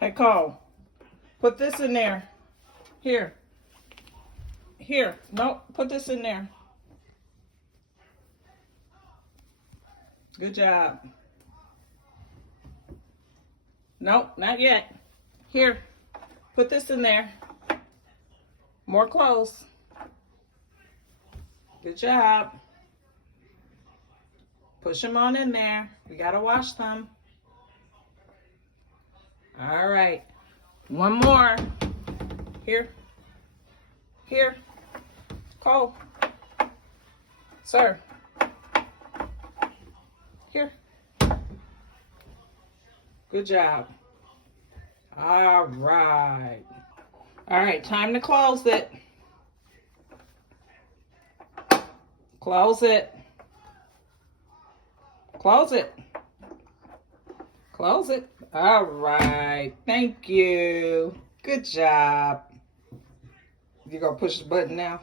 Hey, Cole, put this in there. Here. Here. Nope, put this in there. Good job. Nope, not yet. Here, put this in there. More clothes. Good job. Push them on in there. We gotta wash them. All right. One more. Here. Here. Cole. Sir. Here. Good job. All right. All right, time to close it. Close it. Close it. Close it. All right. Thank you. Good job. You gonna push the button now?